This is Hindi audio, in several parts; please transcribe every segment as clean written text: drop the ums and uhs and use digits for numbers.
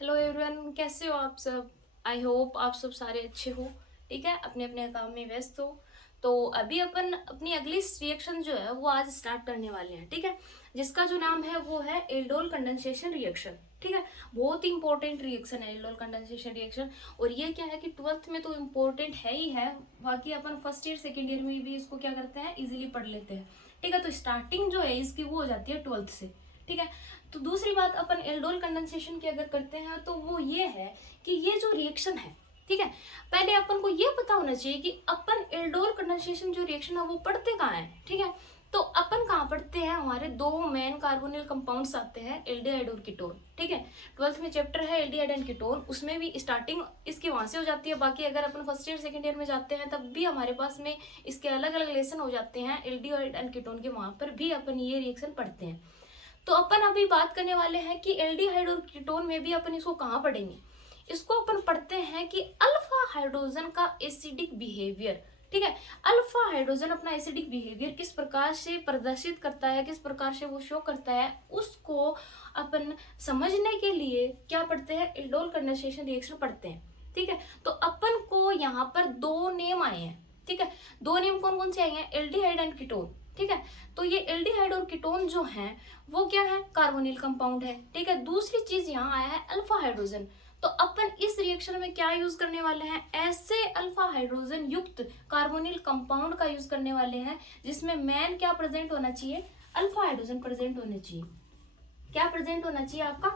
हेलो एवरीवन, कैसे हो आप सब। आई होप आप सब सारे अच्छे हो। ठीक है, अपने अपने काम में व्यस्त हो। तो अभी अपन अपनी अगली रिएक्शन जो है वो आज स्टार्ट करने वाले हैं। ठीक है, जिसका जो नाम है वो है एल्डोल कंडेंसेशन रिएक्शन। ठीक है, बहुत ही इंपॉर्टेंट रिएक्शन है एल्डोल कंडेंसेशन रिएक्शन। और ये क्या है कि ट्वेल्थ में तो इम्पोर्टेंट है ही है, बाकी अपन फर्स्ट ईयर सेकेंड ईयर में भी इसको क्या करते हैं, इजीली पढ़ लेते हैं। ठीक है, तो स्टार्टिंग जो है इसकी वो हो जाती है ट्वेल्थ से। ठीक है, तो दूसरी बात अपन एल्डोल कंडेंसेशन की अगर करते हैं तो वो ये है कि ये जो रिएक्शन है, ठीक है, पहले अपन को ये पता होना चाहिए कि अपन एल्डोल कंडेंसेशन जो रिएक्शन है वो पढ़ते कहाँ है। ठीक है, तो अपन कहाँ पढ़ते हैं, हमारे दो मेन कार्बोनिल कंपाउंड्स आते हैं, एल्डिहाइड और कीटोन। ठीक है, ट्वेल्थ में चैप्टर है एल्डिहाइड एंड कीटोन, उसमें भी स्टार्टिंग इसकी वहां से हो जाती है। बाकी अगर अपन फर्स्ट ईयर सेकंड ईयर में जाते हैं तब भी हमारे पास में इसके अलग अलग लेसन हो जाते हैं एल्डिहाइड एंड कीटोन के, वहां पर भी अपन ये रिएक्शन पढ़ते हैं। तो अपन अभी बात करने वाले हैं कि एल्डिहाइड और कीटोन में भी अपन इसको कहाँ पढ़ेंगे। इसको अपन पढ़ते हैं कि अल्फा हाइड्रोजन का एसिडिक बिहेवियर। ठीक है, अल्फा हाइड्रोजन अपना एसिडिक बिहेवियर किस प्रकार से प्रदर्शित करता है, किस प्रकार से वो शो करता है, उसको अपन समझने के लिए क्या पढ़ते हैं, एल्डोल कंडेंसेशन रिएक्शन पढ़ते हैं। ठीक है, तो अपन को यहाँ पर दो नेम आए हैं। ठीक है, दो नेम कौन कौन से आए हैं, एल्डिहाइड एंड कीटोन। ठीक है, तो ये एल्डिहाइड और कीटोन जो है वो क्या है, कार्बोनिल कंपाउंड है। ठीक है, दूसरी चीज यहाँ आया है अल्फा हाइड्रोजन। तो अपन इस रिएक्शन में क्या यूज करने वाले हैं, ऐसे अल्फा हाइड्रोजन युक्त कार्बोनिल कंपाउंड का यूज करने वाले हैं जिसमें मैन क्या प्रेजेंट होना चाहिए, अल्फा हाइड्रोजन प्रेजेंट होना चाहिए। क्या प्रेजेंट होना चाहिए आपका,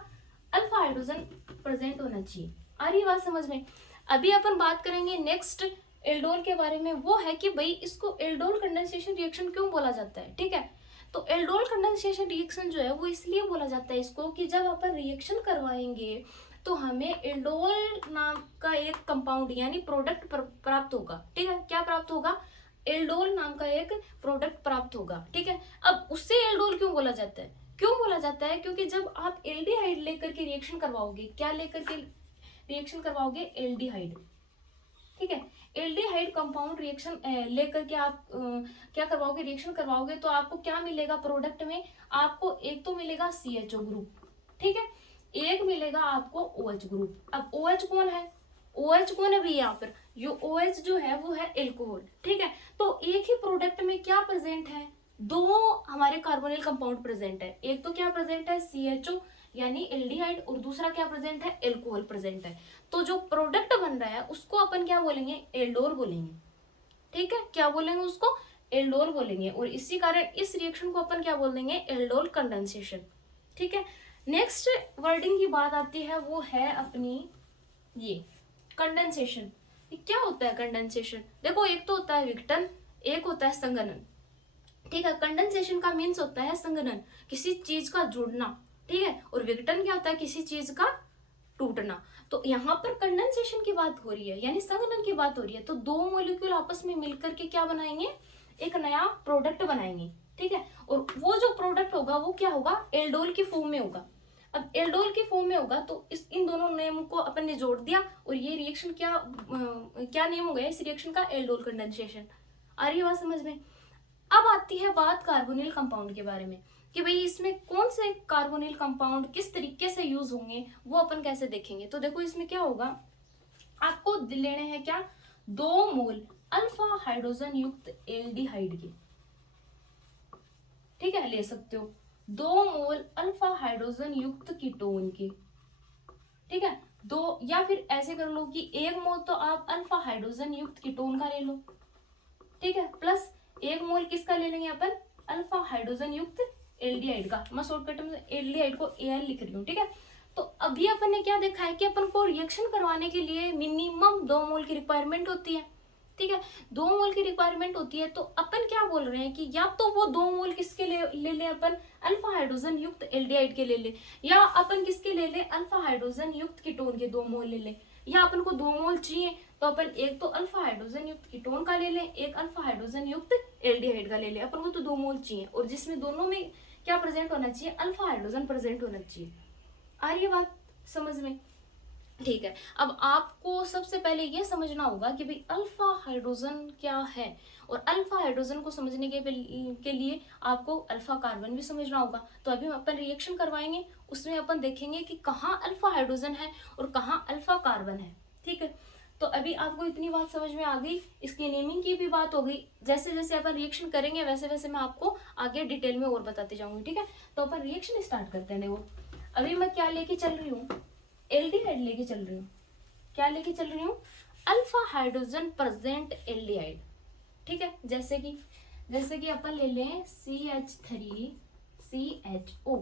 अल्फा हाइड्रोजन प्रेजेंट होना चाहिए। आ रही बात समझ में। अभी अपन बात करेंगे नेक्स्ट एल्डोल के बारे में, वो है कि भाई इसको एल्डोल कंडेंसेशन रिएक्शन क्यों बोला जाता है। ठीक है, तो एल्डोल कंडेंसेशन रिएक्शन जो है वो इसलिए बोला जाता है इसको कि जब अपन रिएक्शन करवाएंगे तो हमें एल्डोल नाम का एक कंपाउंड यानी प्रोडक्ट प्राप्त होगा। ठीक है, क्या प्राप्त होगा, एल्डोल नाम का एक प्रोडक्ट प्राप्त होगा। ठीक है, अब उससे एल्डोल क्यों बोला जाता है, क्यों बोला जाता है, क्योंकि जब आप एल्डिहाइड लेकर के रिएक्शन करवाओगे, क्या लेकर के रिएक्शन करवाओगे, एल्डिहाइड। ठीक है, एल्डिहाइड कंपाउंड रिएक्शन लेकर के आप क्या करवाओगे, रिएक्शन करवाओगे, तो आपको क्या मिलेगा प्रोडक्ट में, आपको एक तो मिलेगा CHO ग्रुप। ठीक है, एक मिलेगा आपको OH ग्रुप। अब OH कौन है, OH कौन है भी यहाँ पर, जो OH जो है वो है एल्कोहल। ठीक है, तो एक ही प्रोडक्ट में क्या प्रेजेंट है, दो हमारे कार्बोनिल कंपाउंड प्रेजेंट है। एक तो क्या प्रेजेंट है, CHO यानी एल्डिहाइड, और दूसरा क्या प्रेजेंट है, एल्कोहल प्रेजेंट है। तो जो प्रोडक्ट बन रहा है उसको अपन क्या बोलेंगे, एल्डोल बोलेंगे। ठीक है, क्या बोलेंगे उसको, एल्डोल बोलेंगे। और इसी कारण इस रिएक्शन को अपन क्या बोल देंगे, एल्डोल कंडेंसेशन। ठीक है, नेक्स्ट वर्डिंग की बात आती है वो है अपनी ये कंडेंसेशन। ये क्या होता है कंडेंसेशन, देखो एक तो होता है विघटन, एक होता है संघनन। ठीक है, कंडेंसेशन का मीन्स होता है संघनन, किसी चीज का जुड़ना। ठीक है, और विघटन क्या होता है, किसी चीज का टूटना। तो यहाँ पर कंडेंसेशन की बात हो रही है यानी संघनन की बात हो रही है, तो दो मॉलिक्यूल आपस में मिलकर के क्या बनाएंगे, एक नया प्रोडक्ट बनाएंगे। ठीक है, और वो जो प्रोडक्ट होगा वो क्या होगा, एल्डोल की फॉर्म में होगा। अब एल्डोल की फॉर्म में होगा तो इस इन दोनों नेम को अपन ने जोड़ दिया और ये रिएक्शन क्या नेम हो गया इस रिएक्शन का, एल्डोल कंडेंसेशन। आ रही है बात समझ में। अब आती है बात कार्बोनिल कंपाउंड के बारे में कि भाई इसमें कौन से कार्बोनिल कंपाउंड किस तरीके से यूज होंगे, वो अपन कैसे देखेंगे। तो देखो इसमें क्या होगा, आपको लेने हैं क्या, 2 मोल अल्फा हाइड्रोजन युक्त एल्डिहाइड के। ठीक है, ले सकते हो 2 मोल अल्फा हाइड्रोजन युक्त कीटोन के। ठीक है, दो, या फिर ऐसे कर लो कि 1 मोल तो आप अल्फा हाइड्रोजन युक्त कीटोन का ले लो। ठीक है, प्लस 1 मोल किसका ले लेंगे अपन, अल्फा हाइड्रोजन युक्त एल्डिहाइड का। मैं शॉर्टकट में एल्डिहाइड को Al लिख रही हूँ। ठीक है, तो अभी अपन ने क्या देखा है कि अपन को रिएक्शन करवाने के लिए मिनिमम 2 मोल की रिक्वायरमेंट होती है। ठीक है, 2 मोल की रिक्वायरमेंट होती है, तो अपन क्या बोल रहे हैं कि या तो वो 2 मोल किसके ले ले अपन, अल्फा हाइड्रोजन युक्त एल्डिहाइड के ले ले, या अपन किसके ले ले, अल्फा हाइड्रोजन युक्त कीटोन के 2 मोल ले ले। या अपन को 2 मोल चाहिए तो अपन एक तो अल्फा हाइड्रोजन युक्त कीटोन का ले लें, एक अल्फा हाइड्रोजन युक्त एल्डिहाइड का ले लें। अपन को तो 2 मोल चाहिए और जिसमें दोनों में क्या प्रेजेंट होना चाहिए, अल्फा हाइड्रोजन प्रेजेंट होना चाहिए। आ रही है बात समझ में। ठीक है। अब आपको सबसे पहले ये समझना होगा कि भाई अल्फा हाइड्रोजन क्या है, और अल्फा हाइड्रोजन को समझने के लिए आपको अल्फा कार्बन भी समझना होगा। तो अभी अपन रिएक्शन करवाएंगे, उसमें अपन देखेंगे कि कहाँ अल्फा हाइड्रोजन है और कहाँ अल्फा कार्बन है। ठीक है, तो अभी आपको इतनी बात समझ में आ गई, इसकी नेमिंग की भी बात हो गई। जैसे जैसे अपन रिएक्शन करेंगे वैसे वैसे मैं आपको आगे डिटेल में और बताती जाऊंगी। ठीक है, तो अपन रिएक्शन स्टार्ट करते हैं। देखो अभी मैं क्या लेके चल रही हूँ, एल्डिहाइड लेके चल रही हूँ। क्या लेके चल रही हूँ? Alpha hydrogen present aldehyde. ठीक है, जैसे कि अपन ले लें CH3CHO।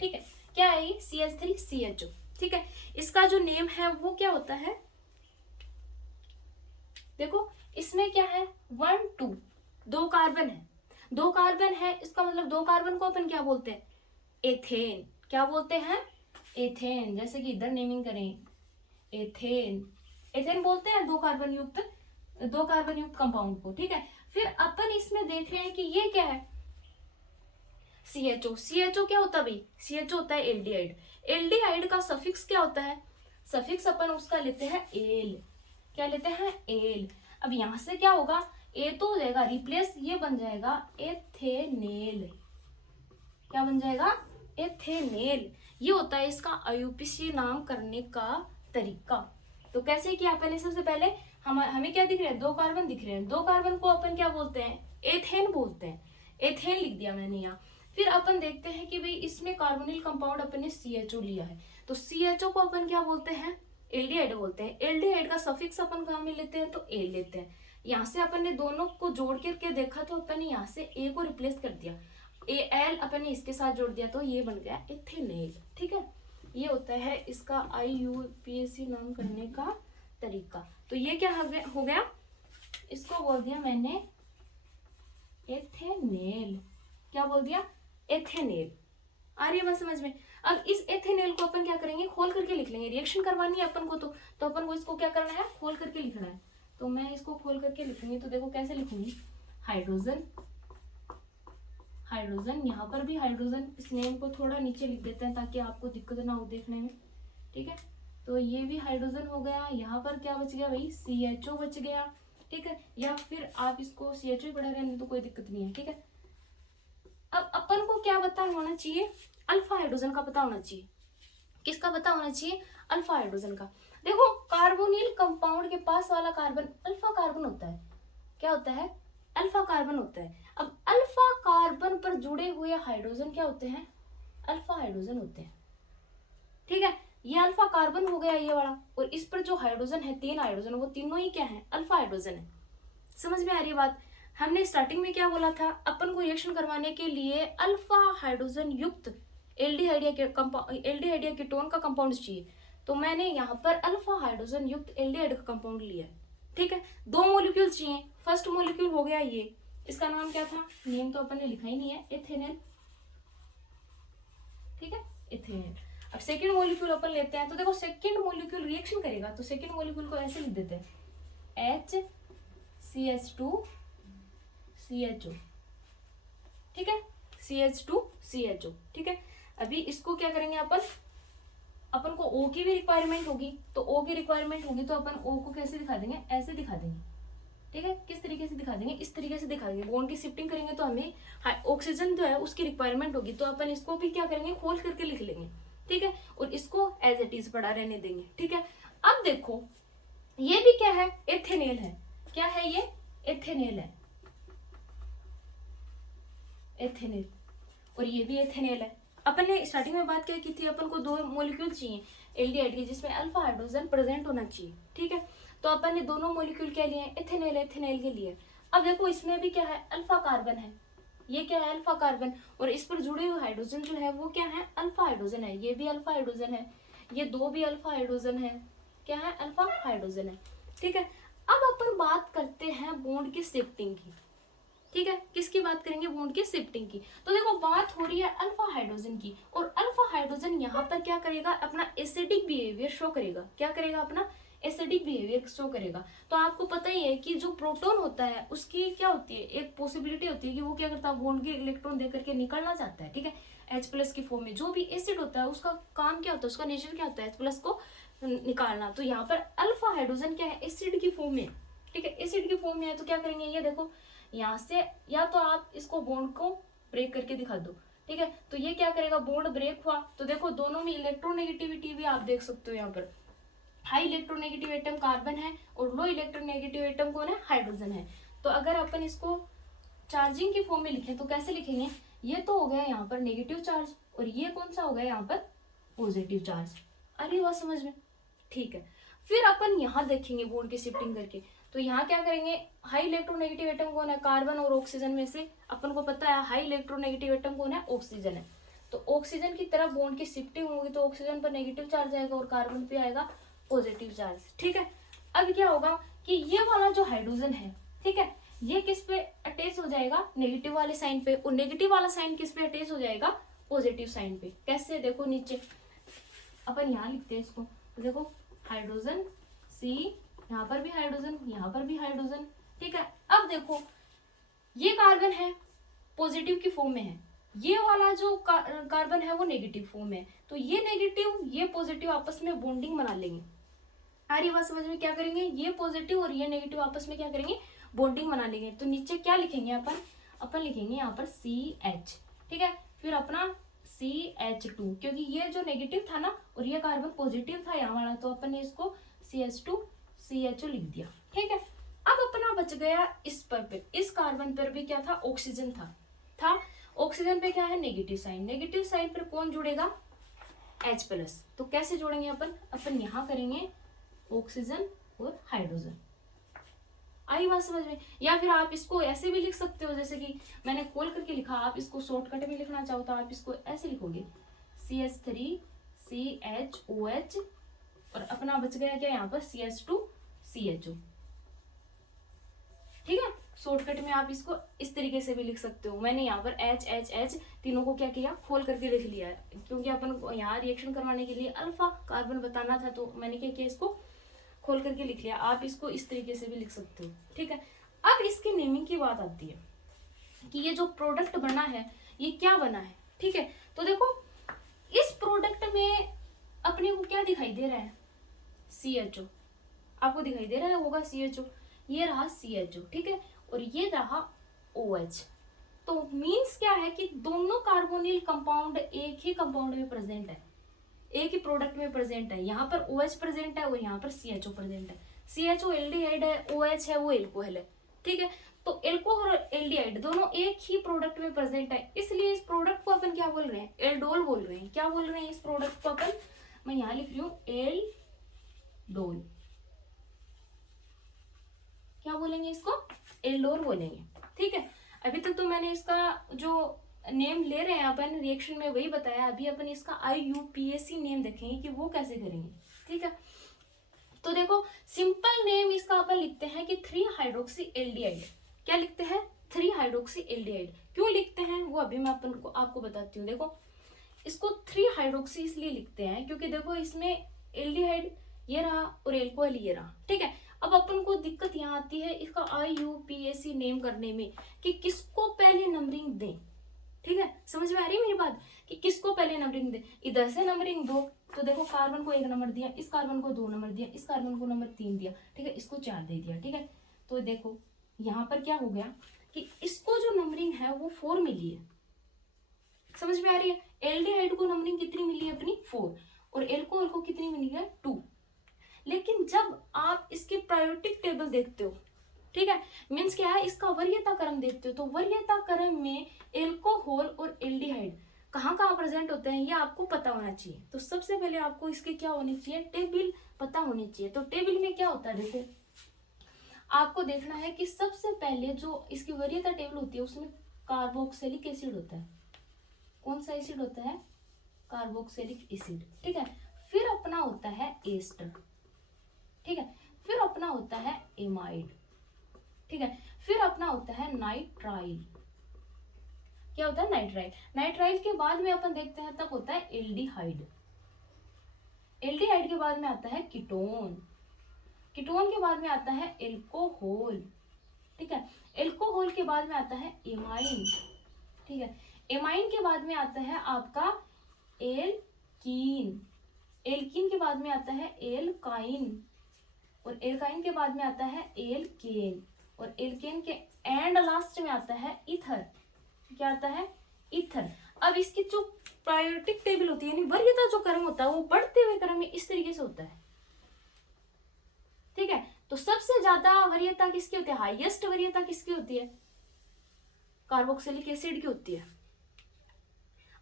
ठीक है, क्या है ये? CH3CHO। ठीक है, इसका जो नेम है वो क्या होता है? देखो इसमें क्या है, 1 2, 2 कार्बन है, 2 कार्बन है, इसका मतलब 2 कार्बन को अपन क्या बोलते हैं? एथेन। क्या बोलते हैं? एथेन। जैसे कि इधर नेमिंग करें, एथेन, एथेन बोलते हैं 2 कार्बन युक्त कंपाउंड को। ठीक है, फिर अपन इसमें देख रहे हैं कि ये क्या है? CHO। CHO क्या होता है भाई? CHO होता है एल्डिहाइड। एल्डिहाइड का सफिक्स क्या होता है? सफिक्स अपन उसका लेते हैं एल। क्या लेते हैं? एल। अब यहां से क्या होगा, ए तो हो जाएगा रिप्लेस, ये बन जाएगा एथेनेल। क्या बन जाएगा? एथेनेल। ये होता है इसका IUPAC नाम करने का तरीका। तो कैसे किया अपन ने? सबसे पहले हमें क्या दिख रहा है? 2 कार्बन दिख रहे हैं, 2 कार्बन को अपन क्या बोलते हैं? एथेन बोलते हैं। एथेन लिख दिया मैंने यहाँ। फिर अपन देखते हैं कि भाई इसमें कार्बोनिल कंपाउंड अपन ने CHO लिया है, तो CHO को अपन क्या बोलते हैं? एल्डिहाइड बोलते हैं। एल्डिहाइड का सफिक्स अपन कहाँ में लेते हैं? तो एल लेते हैं। यहाँ से अपन ने दोनों को जोड़ करके देखा तो अपन ने यहाँ से ए को रिप्लेस कर दिया, एल अपन ने इसके साथ जोड़ दिया, तो ये बन गया एथेनेल। ठीक है, ये होता है इसका IUPAC नाम करने का तरीका। तो ये क्या हो गया? इसको बोल दिया मैंने एथेनेल। क्या बोल दिया? एथेनेल। आ रही है बात समझ में? अब इस एथेनेल को अपन क्या करेंगे? खोल करके लिख लेंगे। रिएक्शन करवानी है अपन को, तो अपन को इसको क्या करना है? खोल करके लिखना है। तो मैं इसको खोल करके लिखूंगी, तो देखो कैसे लिखूंगी, हाइड्रोजन, हाइड्रोजन, यहाँ पर भी हाइड्रोजन। इस नेम को थोड़ा नीचे लिख देते हैं ताकि आपको दिक्कत ना हो देखने में। ठीक है, तो ये भी हाइड्रोजन हो गया। यहाँ पर क्या बच गया भाई? CHO बच गया। ठीक है, या फिर आप इसको CHO ही पढ़ा रहे तो कोई दिक्कत नहीं है। ठीक है, अब अपन को क्या पता होना चाहिए? अल्फा हाइड्रोजन का पता होना चाहिए। किसका पता होना चाहिए? अल्फा हाइड्रोजन का। देखो कार्बोनिल कंपाउंड के पास वाला कार्बन अल्फा कार्बन होता है। क्या होता है? अल्फा कार्बन होता है। अब अल्फा कार्बन पर जुड़े हुए हाइड्रोजन क्या होते हैं? अल्फा हाइड्रोजन होते हैं। ठीक है, ये अल्फा कार्बन हो गया ये वाला, और इस पर जो हाइड्रोजन है, 3 हाइड्रोजन, वो तीनों ही क्या है? अल्फा हाइड्रोजन है। समझ में आ रही है बात? हमने स्टार्टिंग में क्या बोला था? अपन को रिएक्शन करवाने के लिए अल्फा हाइड्रोजन युक्त एल्डिहाइड या कीटोन का कंपाउंड चाहिए, तो मैंने यहाँ पर अल्फा हाइड्रोजन युक्त एल्डिहाइड का कंपाउंड लिया है। ठीक है, 2 मॉलिक्यूल चाहिए। फर्स्ट मॉलिक्यूल हो गया ये, इसका नाम क्या था? नेम तो अपन ने लिखा ही नहीं है, एथेनेल। ठीक है, एथेनेल। अब सेकेंड मॉलिक्यूल अपन लेते हैं, तो देखो सेकेंड मॉलिक्यूल रिएक्शन करेगा, तो सेकेंड मॉलिक्यूल को ऐसे लिख देते हैं, HCH2CHO। ठीक है, CH2CHO। ठीक है, अभी इसको क्या करेंगे अपन को O की भी रिक्वायरमेंट होगी, तो O की रिक्वायरमेंट होगी तो अपन O को कैसे दिखा देंगे? ऐसे दिखा देंगे। ठीक है, किस तरीके से दिखा देंगे? इस तरीके से दिखा देंगे। बॉन्ड की शिफ्टिंग करेंगे तो हमें ऑक्सीजन जो है उसकी रिक्वायरमेंट होगी, तो अपन इसको भी क्या करेंगे? खोल करके लिख लेंगे। ठीक है, और इसको एज इट इज पड़ा रहने देंगे। ठीक है, अब देखो ये भी क्या है? एथेनेल है। क्या है ये? एथेनेल है, एथेनेल, और ये भी एथेनेल है। अपन ने स्टार्टिंग में बात क्या की थी? अपन को 2 मॉलिक्यूल चाहिए एल्डिहाइड के जिसमें अल्फा हाइड्रोजन प्रेजेंट होना चाहिए। ठीक है, तो अपन ने दोनों मॉलिक्यूल क्या लिए? एथेनेल, एथेनेल के लिए। अब देखो इसमें भी क्या है? अल्फा कार्बन है। ये क्या है? अल्फा कार्बन, और इस पर जुड़े हुए हाइड्रोजन जो है वो क्या है? अल्फा हाइड्रोजन है। ये भी अल्फा हाइड्रोजन है, ये 2 भी अल्फा हाइड्रोजन है। क्या है? अल्फा हाइड्रोजन है। ठीक है, अब अपन बात करते हैं बॉन्ड की शिफ्टिंग की। ठीक है, किसकी बात करेंगे? बॉन्ड की शिफ्टिंग की। तो देखो बात हो रही है अल्फा हाइड्रोजन की, और अल्फा हाइड्रोजन यहाँ पर क्या करेगा? अपना एसिडिक बिहेवियर शो करेगा। क्या करेगा? अपना एसिडिक बिहेवियर शो करेगा। तो आपको पता ही है कि जो प्रोटॉन होता है उसकी क्या होती है? एक पॉसिबिलिटी होती है कि वो क्या करता है? बॉन्ड के इलेक्ट्रॉन दे करके निकलना चाहता है। ठीक है, H+ की फॉर्म में। जो भी एसिड होता है उसका काम क्या होता है, उसका नेचर क्या होता है, H+ को निकालना। तो यहाँ पर अल्फा हाइड्रोजन क्या है, एसिड की फॉर्म में, ठीक है, एसिड की फॉर्म में है। तो क्या करेंगे, ये देखो यहाँ से, या तो आप इसको बॉन्ड को ब्रेक करके दिखा दो, ठीक है। तो ये क्या करेगा, बॉन्ड ब्रेक हुआ तो देखो दोनों में इलेक्ट्रोनेगेटिविटी भी आप देख सकते हो। यहाँ पर हाई इलेक्ट्रोनेगेटिव एटम कार्बन है और लो इलेक्ट्रोनेगेटिव एटम कौन है, हाइड्रोजन है। तो अगर अपन इसको चार्जिंग की फॉर्म में लिखें तो कैसे लिखेंगे, ये तो हो गया यहाँ पर नेगेटिव चार्ज और ये कौन सा हो गया यहाँ पर पॉजिटिव चार्ज। आ रही बात समझ में, ठीक है। फिर अपन यहाँ देखेंगे बॉन्ड की शिफ्टिंग करके। तो यहाँ क्या करेंगे, हाई इलेक्ट्रोनेगेटिव एटम कौन है, कार्बन और ऑक्सीजन में से अपन को पता है हाई इलेक्ट्रोनेगेटिव एटम कौन है, ऑक्सीजन है। तो ऑक्सीजन की तरफ बॉन्ड की शिफ्टिंग होगी तो ऑक्सीजन पर नेगेटिव चार्ज आएगा और कार्बन पे आएगा पॉजिटिव चार्ज, ठीक है। अब क्या होगा कि ये वाला जो हाइड्रोजन है, ठीक है, ये किस पे अटैच हो जाएगा, नेगेटिव वाले साइन पे, और नेगेटिव वाला साइन किस पे अटैच हो जाएगा, पॉजिटिव साइन पे। कैसे, देखो नीचे अपन यहाँ लिखते हैं इसको, तो देखो हाइड्रोजन सी, यहाँ पर भी हाइड्रोजन, यहाँ पर भी हाइड्रोजन, ठीक है। अब देखो ये कार्बन है पॉजिटिव की फॉर्म में है, ये वाला जो कार्बन है वो नेगेटिव फॉर्म में है। तो ये नेगेटिव ये पॉजिटिव आपस में बॉन्डिंग बना लेंगे। आ रही बात समझ में, क्या करेंगे, ये पॉजिटिव और ये नेगेटिव आपस में क्या करेंगे, बॉन्डिंग बना लेंगे। तो नीचे क्या लिखेंगे अपन लिखेंगे यहाँ पर CH, ठीक है। फिर अपना CH2, क्योंकि ये जो नेगेटिव था ना और ये कार्बन पॉजिटिव था यहाँ वाला, तो अपन ने इसको CH2 CHO लिख दिया, ठीक है। अब अपना बच गया इस पर पे, इस कार्बन पर भी क्या था, ऑक्सीजन था। ऑक्सीजन पे क्या है, नेगेटिव साइन, नेगेटिव साइन पर कौन जुड़ेगा, H+। तो कैसे जोड़ेंगे अपन यहाँ करेंगे ऑक्सीजन और हाइड्रोजन। आई बात समझ में। या फिर आप इसको ऐसे भी लिख सकते हो, जैसे कि मैंने खोल करके लिखा, आप इसको शॉर्टकट में लिखना चाहो तो आप इसको ऐसे लिखोगे CH3 CHOH और अपना बच गया क्या यहाँ पर CH2 CHO, ठीक है। शॉर्टकट में आप इसको इस तरीके से भी लिख सकते हो। मैंने यहाँ पर H तीनों को क्या किया, खोल करके लिख लिया है, क्योंकि अपन को यहाँ रिएक्शन करवाने के लिए अल्फा कार्बन बताना था, तो मैंने क्या किया, इसको खोल करके लिख लिया। आप इसको इस तरीके से भी लिख सकते हो, ठीक है। अब इसकी नेमिंग की बात आती है कि ये जो प्रोडक्ट बना है ये क्या बना है, ठीक है। तो देखो इस प्रोडक्ट में अपने को क्या दिखाई दे रहा है, CHO, आपको दिखाई दे रहा होगा CHO, ये रहा CHO, ठीक है, और ये रहा OH। तो मीन्स क्या है कि दोनों कार्बोनिल कंपाउंड एक ही कंपाउंड में प्रेजेंट है, एक ही प्रोडक्ट में प्रेजेंट है। यहाँ पर OH प्रेजेंट है और यहाँ पर CHO प्रेजेंट है। CHO एल्डिहाइड है, OH है वो एल्कोहल है, ठीक है। तो एल्कोहल और एल्डिहाइड दोनों एक ही प्रोडक्ट में प्रेजेंट है, इसलिए इस प्रोडक्ट को अपन क्या बोल रहे हैं, एल्डोल बोल रहे हैं। क्या बोल रहे हैं इस प्रोडक्ट को अपन, मैं यहाँ लिख रही हूँ एल्डोल। क्या बोलेंगे इसको, एल्डोल बोलेंगे, ठीक है। अभी तक तो मैंने इसका जो नेम ले रहे हैं अपन रिएक्शन में वही बताया, अभी अपन इसका IUPAC नेम देखेंगे कि वो कैसे करेंगे, ठीक है। तो देखो सिंपल नेम इसका अपन लिखते हैं कि 3 हाइड्रोक्सी एल्डिहाइड। क्या लिखते हैं, 3 हाइड्रोक्सी एल्डिहाइड। क्यों लिखते हैं वो अभी मैं अपन को आपको बताती हूँ। देखो इसको 3 हाइड्रोक्सी इसलिए लिखते हैं क्योंकि देखो इसमें एल्डिहाइड ये रहा और एल्कोहल ये रहा, ठीक है। अब अपन को दिक्कत यहाँ आती है इसका IUPAC नेम करने में कि किसको पहले नंबरिंग दें, ठीक है। समझ में आ रही है मेरी बात कि किसको पहले नंबरिंग दें, इधर से नंबरिंग दो, तो देखो कार्बन को 1 नंबर दिया, इस कार्बन को 2 नंबर दिया, इस कार्बन को नंबर 3 दिया, ठीक है, इसको 4 दे दिया, ठीक है। तो देखो यहाँ पर क्या हो गया कि इसको जो नंबरिंग है वो 4 मिली है। समझ में आ रही है, एल्डिहाइड को नंबरिंग कितनी मिली है अपनी 4 और एल्कोहल को कितनी मिली है 2। लेकिन जब आप इसकी प्रायोरिटिक टेबल देखते हो, ठीक है, मीन्स क्या है, इसका वरीयता क्रम देखते हो, तो वरीयता क्रम में एल्कोहल और एल्डिहाइड कहाँ कहाँ प्रेजेंट होते हैं ये आपको पता होना चाहिए। तो सबसे पहले आपको इसके क्या होनी चाहिए, टेबल पता होनी चाहिए। तो टेबल में क्या होता है, देखो आपको देखना है कि सबसे पहले जो इसकी वरीयता टेबल होती है उसमें कार्बोक्सिलिक एसिड होता है। कौन सा एसिड होता है, कार्बोक्सिलिक एसिड, ठीक है। फिर अपना होता है एस्टर, ठीक है। फिर अपना होता है एमाइड, ठीक है। फिर अपना होता है नाइट्राइल। क्या होता है, नाइट्राइल। नाइट्राइल के बाद में अपन देखते हैं तब होता है एल्डिहाइड। एल्डिहाइड के बाद में आता है कीटोन। कीटोन के बाद में आता है एल्कोहल, ठीक है। एल्कोहल के बाद में आता है एमाइन, ठीक है। एमाइन के बाद में आता है आपका एल्कीन, एल्कीन के बाद में आता है एल्काइन, और एल्काइन के बाद में आता है एल्केन, और एल्केन के एंड लास्ट में आता है ईथर। क्या आता है? ईथर। अब इसकी जो प्रायोरिटिक टेबल होती है, यानी वरीयता जो क्रम होता है वो बढ़ते हुए क्रम में इस तरीके से होता है, ठीक है। तो सबसे ज्यादा वरीयता किसकी होती है, हाईएस्ट वरीयता किसकी होती है? कार्बोक्सिलिक एसिड की होती है।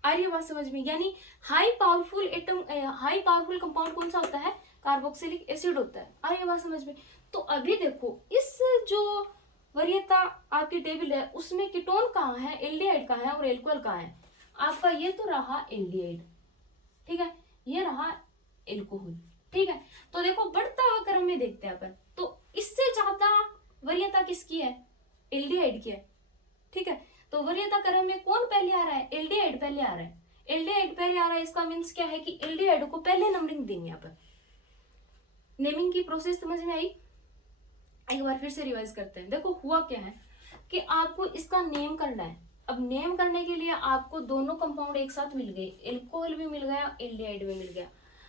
आ रही है बात समझ में? यानी high powerful atom, high powerful compound कौन सा होता है? कार्बोक्सिलिक एसिड होता है। आ रही है बात समझ में? तो अभी देखो इस जो वरीयता आपकी टेबल है उसमें कीटोन कहाँ है, एल्डिहाइड कहाँ है और एल्कोहल कहाँ है? आपका ये तो रहा एल्डिहाइड, ठीक है, ये रहा एल्कोहल, ठीक है। तो देखो बढ़ता हुआ क्रम में देखते हैं अपन, तो इससे ज्यादा वरीयता किसकी है? एल्डिहाइड की है, ठीक है। तो वरीयता क्रम में कौन पहले आ रहा है? एल्डिहाइड पहले आ रहा है, एल्डिहाइड पहले आ रहा है। इसका मीन्स क्या है कि एल्डिहाइड को पहले नंबरिंग देंगे अपन। नेमिंग की प्रोसेस समझ में आई? एक बार फिर से रिवाइज करते हैं। देखो हुआ क्या है कि आपको इसका नेम करना है। अब नेम करने के लिए आपको दोनों कंपाउंड एक साथ मिल गए, एल्कोहल भी मिल गया, एल्डिहाइड भी मिल गया।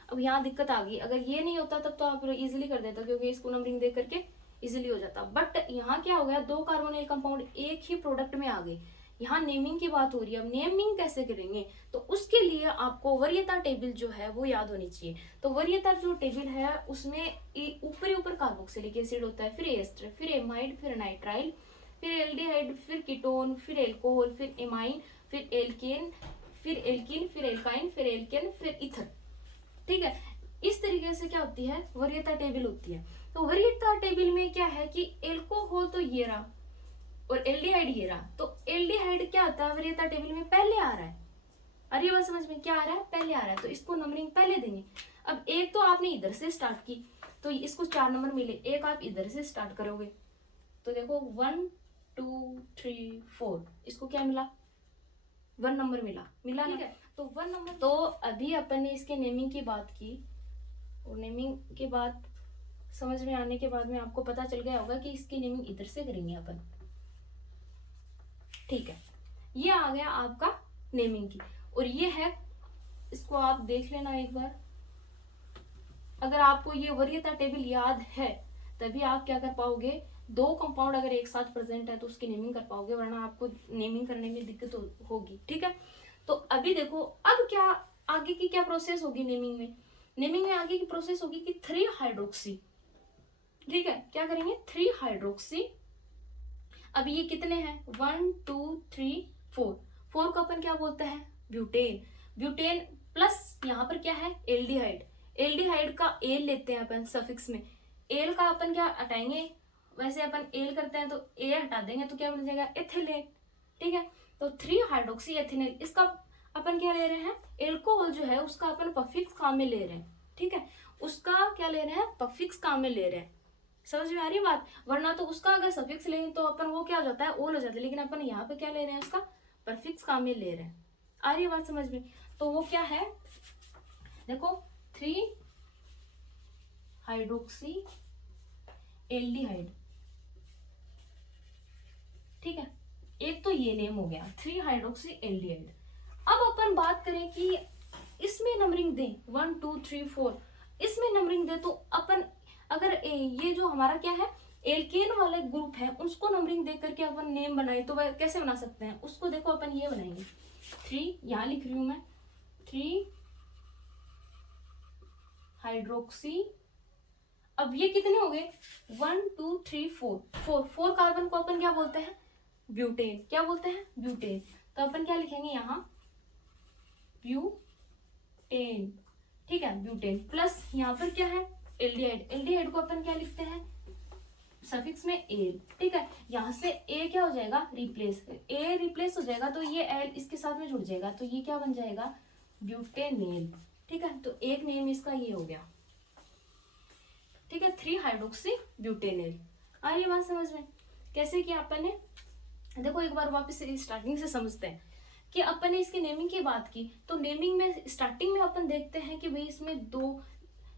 अब यहाँ दिक्कत आ गई, अगर ये नहीं होता तब तो आप इजिली कर देता, क्योंकि इसको नंबरिंग दे करके इजिली हो जाता। बट यहाँ क्या हो गया, दो कार्बोनिल कंपाउंड एक ही प्रोडक्ट में आ गए। यहाँ नेमिंग की बात हो रही है। अब नेमिंग कैसे करेंगे, तो उसके लिए आपको वरीयता टेबल जो है वो याद होनी चाहिए। तो वरीयता जो टेबल है उसमें ऊपर ऊपर कार्बोक्सिलिक एसिड होता है, फिर एस्टर, फिर एमाइड, फिर नाइट्राइल, फिर एल्डिहाइड, फिर कीटोन, फिर एल्कोहल, फिर एमाइन, फिर एल्केन, फिर एल्कीन, फिर एल्काइन, फिर एल्केन, फिर ईथर, ठीक है। इस तरीके से क्या होती है, वरीयता टेबल होती है। तो वरीयता टेबल में क्या है कि एल्कोहल तो ये रहा और एल्डिहाइड ये रहा। तो एल्डिहाइड क्या आता है वरीयता टेबल में पहले आ रहा है। अरे बात समझ में? क्या आ रहा है? पहले आ रहा है, तो इसको नंबरिंग पहले देंगे। अब एक तो आपने इधर से स्टार्ट की तो इसको 4 नंबर मिले, एक आप इधर से स्टार्ट करोगे तो देखो 1 2 3 4, इसको क्या मिला? 1 नंबर मिला, मिला, ठीक है। तो 1 नंबर। तो अभी अपन ने इसके नेमिंग की बात की, और नेमिंग के बाद समझ में आने के बाद में आपको पता चल गया होगा कि इसकी नेमिंग इधर से करेंगे अपन, ठीक है। ये आ गया आपका नेमिंग की, और ये है, इसको आप देख लेना एक बार। अगर आपको ये वरीयता टेबल याद है तभी आप क्या कर पाओगे, दो कंपाउंड अगर एक साथ प्रेजेंट है तो उसकी नेमिंग कर पाओगे, वरना आपको नेमिंग करने में दिक्कत होगी, ठीक है। तो अभी देखो अब क्या आगे की क्या प्रोसेस होगी नेमिंग में। नेमिंग में आगे की प्रोसेस होगी कि 3 हाइड्रोक्सी, ठीक है। क्या करेंगे? 3 हाइड्रोक्सी। अब ये कितने हैं? 1 2 3 4, 4 को अपन क्या बोलते हैं? ब्यूटेन। ब्यूटेन प्लस यहाँ पर क्या है? एल्डिहाइड। एल्डिहाइड का एल लेते हैं अपन सफिक्स में, एल का अपन क्या हटाएंगे, वैसे अपन एल करते हैं तो ए हटा देंगे तो क्या बन जाएगा? एथिलेन, ठीक है। तो 3 हाइड्रोक्सी एथिलेन, इसका अपन क्या ले रहे हैं? एल्कोहल जो है उसका अपन पफिक्स काम में ले रहे हैं, ठीक है। उसका क्या ले रहे हैं? पफिक्स काम में ले रहे हैं। समझ में आ रही बात? वरना तो उसका अगर सफिक्स लेंगे तो अपन वो क्या हो जाता है? ओल हो जाता है। लेकिन अपन यहाँ पे क्या ले रहे हैं? उसका परफिक्स काम में ले रहे हैं। आ रही बात समझ में? तो वो क्या है, देखो 3 हाइड्रोक्सी एल्डिहाइड, ठीक है। एक तो ये नेम हो गया 3 हाइड्रोक्सी एल्डिहाइड। अब अपन बात करें कि इसमें नंबरिंग दें 1 2 3 4, इसमें नंबरिंग दे तो अपन अगर ये जो हमारा क्या है एल्केन वाले ग्रुप है उसको नंबरिंग दे करके अपन नेम बनाए तो वह कैसे बना सकते हैं? उसको देखो अपन ये बनाएंगे 3, यहाँ लिख रही हूं मैं 3 हाइड्रोक्सी। अब ये कितने हो गए? 1 2 3 4, 4 कार्बन को अपन क्या बोलते हैं? ब्यूटेन। क्या बोलते हैं? ब्यूटेन। तो अपन क्या लिखेंगे यहाँ? ब्यूटेन, ठीक है, ब्यूटेन। प्लस यहाँ पर क्या है? एल्डिहाइड। एल्डिहाइड को अपन क्या लिखते हैं? सफिक्स में एल, ठीक है। यहाँ से ए क्या हो जाएगा? रिप्लेस, ए रिप्लेस हो जाएगा तो ये एल इसके साथ में जुड़ जाएगा तो ये क्या बन जाएगा? ब्यूटेनेल, ठीक है। तो एक नेम इसका ये हो गया, ठीक है, 3 हाइड्रोक्सी ब्यूटेनेल। आ रही बात समझ में? कैसे किया अपन ने? देखो एक बार वापस स्टार्टिंग से समझते हैं कि अपन ने इसकी नेमिंग की बात की। तो नेमिंग में स्टार्टिंग में अपन देखते हैं कि भाई इसमें 2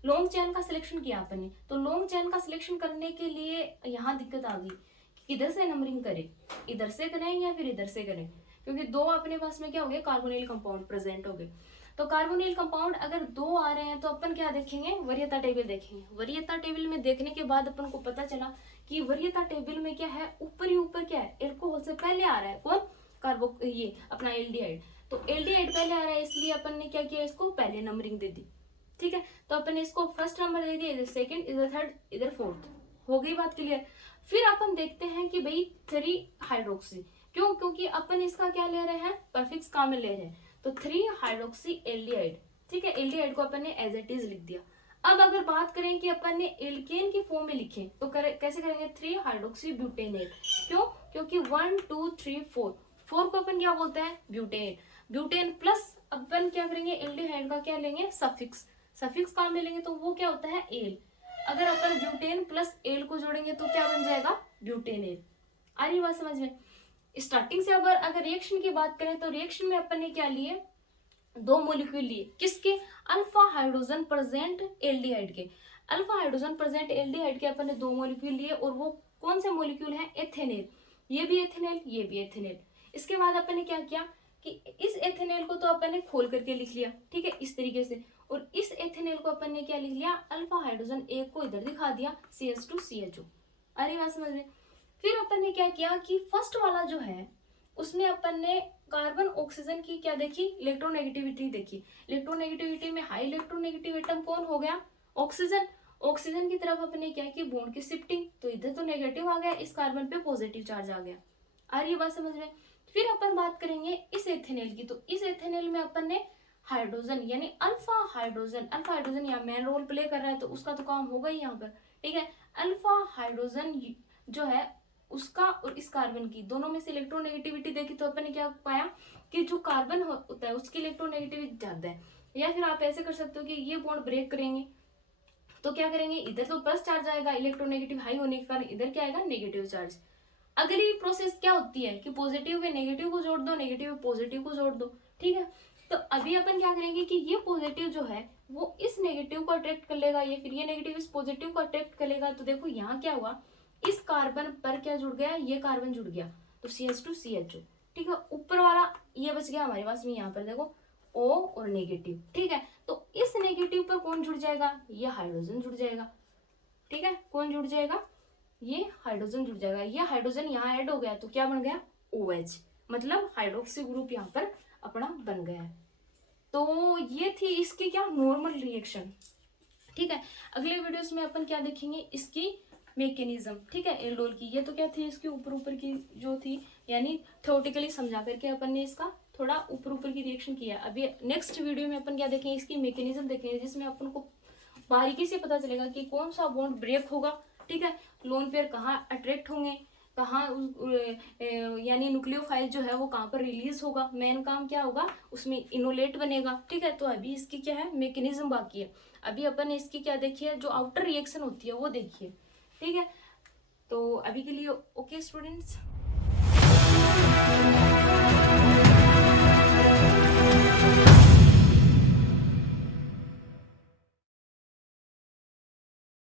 लॉन्ग चेन का सिलेक्शन किया अपन ने। तो लॉन्ग चेन का सिलेक्शन करने के लिए यहाँ दिक्कत आ गई कि किधर से नंबरिंग करें, इधर से करें या फिर इधर से करें। क्योंकि दो अपने पास में क्या हो गया, कार्बोनिल कंपाउंड प्रेजेंट हो गए। तो कार्बोनिल कंपाउंड अगर दो आ रहे हैं तो अपन क्या देखेंगे, वरीयता टेबल देखेंगे। वरीयता टेबल में देखने के बाद अपन को पता चला कि वरीयता टेबल में क्या है, ऊपर ही ऊपर क्या है, एल्कोहल से पहले आ रहा है कौन, कार्बो ये अपना एल्डिहाइड। तो एल्डिहाइड पहले आ रहा है, इसलिए अपन ने क्या किया, इसको पहले नंबरिंग दे दी। ठीक है, तो अपन ने इसको फर्स्ट नंबर दे दिया, इधर सेकंड, इधर थर्ड, इधर फोर्थ। हो गई बात क्लियर। फिर अपन देखते हैं कि भाई 3 हाइड्रोक्सी, क्यों, क्योंकि अपन इसका क्या ले रहे हैं, प्रीफिक्स काम में ले रहे हैं। तो 3 हाइड्रोक्सी एल्डिहाइड। ठीक है, एल्डिहाइड को अपन ने एज इट इज लिख दिया। अब अगर बात करें कि अपन ने एल्केन की फॉर्म में लिखे तो कैसे करेंगे, 3 हाइड्रोक्सी ब्यूटेनेट। क्यों, क्योंकि 1 2 3 4 4 को अपन क्या बोलते हैं, ब्यूटेन। ब्यूटेन प्लस अपन क्या करेंगे, एल्डिहाइड का क्या लेंगे, सफिक्स। सफिक्स काम में लेंगे तो वो क्या होता है, एल। अगर अपन ब्यूटेन प्लस एल को जोड़ेंगे तो क्या बन जाएगा, ब्यूटेनेल। आ रही बात समझ में। स्टार्टिंग से अगर रिएक्शन की बात करें तो रिएक्शन में अपन ने क्या लिए, 2 मॉलिक्यूल लिए, किसके, अल्फा हाइड्रोजन प्रेजेंट एल्डिहाइड के। अल्फा हाइड्रोजन प्रेजेंट एल्डिहाइड के अपन ने 2 मॉलिक्यूल लिए, और वो कौन से मॉलिक्यूल हैं, एथेनेल। ये भी एथेनेल, ये भी एथेनेल। इसके बाद अपन ने क्या किया कि इस एथेनेल को तो अपन ने खोल करके लिख लिया, ठीक है, इस तरीके से। और इस एथेनेल को अपन ने क्या लिख लिया, अल्फा हाइड्रोजन एक को इधर दिखा दिया, CH2CHO। अरे बात समझ में। फिर अपन ने क्या किया कि फर्स्ट वाला जो है उसमें अपन ने कार्बन ऑक्सीजन की क्या देखी, इलेक्ट्रोनेगेटिविटी देखी। इलेक्ट्रोनेगेटिविटी में हाई इलेक्ट्रोनेगेटिव एटम कौन हो गया, ऑक्सीजन। ऑक्सीजन की तरफ अपन ने क्या की, बॉन्ड की शिफ्टिंग, तो इधर तो नेगेटिव आ गया, इस कार्बन पे पॉजिटिव चार्ज आ गया। आ रही बात समझ में। फिर अपन बात करेंगे इस एथेनेल की, तो इस एथेनेल में अपन ने हाइड्रोजन यानी अल्फा हाइड्रोजन यहाँ मेन रोल प्ले कर रहा है, तो उसका तो काम होगा ही यहाँ पर। ठीक है, अल्फा हाइड्रोजन जो है उसका और इस कार्बन की दोनों में से इलेक्ट्रोनेगेटिविटी देखी, तो अपन ने क्या पाया कि जो कार्बन होता है उसकी इलेक्ट्रोनेगेटिविटी ज्यादा है। या फिर आप ऐसे कर सकते हो कि ये बॉन्ड ब्रेक करेंगे तो क्या करेंगे, इधर तो प्लस चार्ज आएगा, इलेक्ट्रोनेगेटिव हाई होने के कारण इधर क्या आएगा, नेगेटिव चार्ज। अगली प्रोसेस क्या होती है कि पॉजिटिव में नेगेटिव को जोड़ दो, नेगेटिव में पॉजिटिव को जोड़ दो। ठीक है, तो अभी अपन क्या करेंगे कि ये पॉजिटिव जो है वो इस नेगेटिव को अट्रैक्ट कर लेगा, ये फिर ये नेगेटिव इस पॉजिटिव को अट्रैक्ट कर लेगा। तो देखो यहाँ क्या हुआ, इस कार्बन पर क्या जुड़ गया, ये कार्बन जुड़ गया, तो CH2CHO। ठीक है, ऊपर वाला ये बच गया हमारे पास में, यहाँ पर देखो O और नेगेटिव। ठीक है, तो इस नेगेटिव पर कौन जुड़ जाएगा, ये हाइड्रोजन जुड़ जाएगा। ठीक है, कौन जुड़ जाएगा, ये हाइड्रोजन जुड़ जाएगा। ये हाइड्रोजन यहाँ ऐड हो गया तो क्या बन गया, OH, मतलब हाइड्रोक्सी ग्रुप यहाँ पर अपना बन गया है। तो ये थी इसकी क्या, नॉर्मल रिएक्शन। ठीक है, अगले वीडियोस में अपन क्या देखेंगे, इसकी मैकेनिज्म। ठीक है, एल्डोल की। ये तो क्या थी, इसकी ऊपर ऊपर की जो थी, यानी थ्योरेटिकली समझा करके अपन ने इसका थोड़ा ऊपर ऊपर की रिएक्शन किया। अभी नेक्स्ट वीडियो में अपन क्या देखेंगे, इसकी मैकेनिज्म देखेंगे, जिसमें अपन को बारीकी से पता चलेगा कि कौन सा बॉन्ड ब्रेक होगा। ठीक है, लोन पेयर कहाँ अट्रैक्ट होंगे, कहाँ यानी न्यूक्लियोफाइल जो है वो कहाँ पर रिलीज होगा, मेन काम क्या होगा, उसमें इनोलेट बनेगा। ठीक है, तो अभी इसकी क्या है, मैकेनिज्म बाकी है। अभी अपन ने इसकी क्या देखी है, जो आउटर रिएक्शन होती है वो देखिए। ठीक है, तो अभी के लिए ओके स्टूडेंट्स।